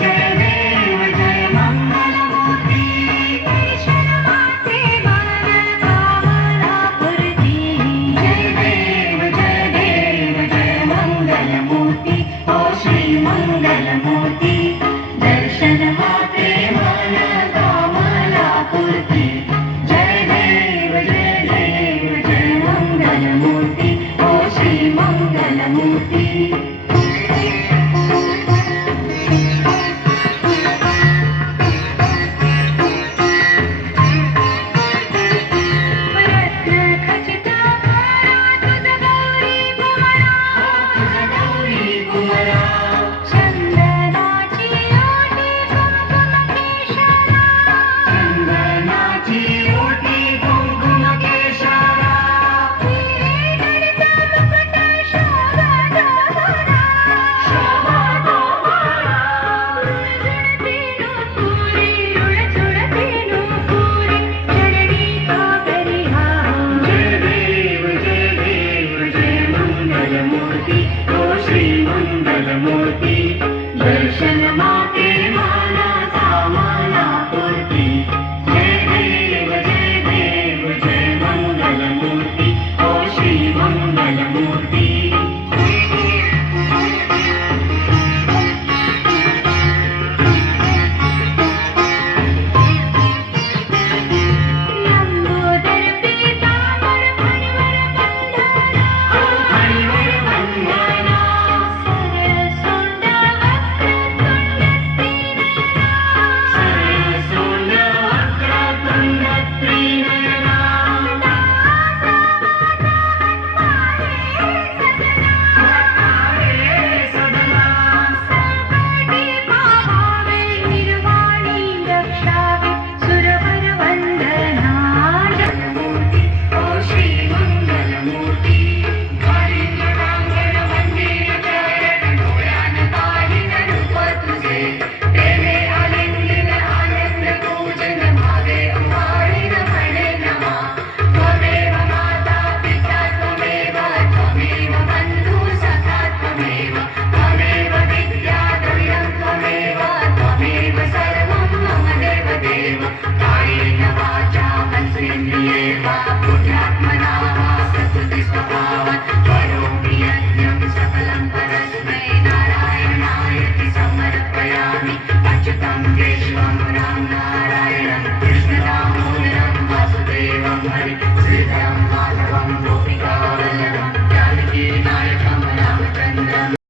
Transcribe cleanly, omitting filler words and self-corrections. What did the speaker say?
जय देव जय मंगलमूर्ती दर्शन मात्रे मन कामना पूर्ती जय देव जय मंगलमूर्ती ओ श्री मंगलमूर्ती दर्शन मात्रे मन कामना पूर्ती जय देव जय मंगलमूर्ती ओ श्री मंगलमूर्ती दर्शन माते माना कामना पूर्ती जय देव जय मंगलमूर्ती ओ श्री मंगलमूर्ती लंबोदर पीतांबर फणिवर वंदना सरसुंड Hare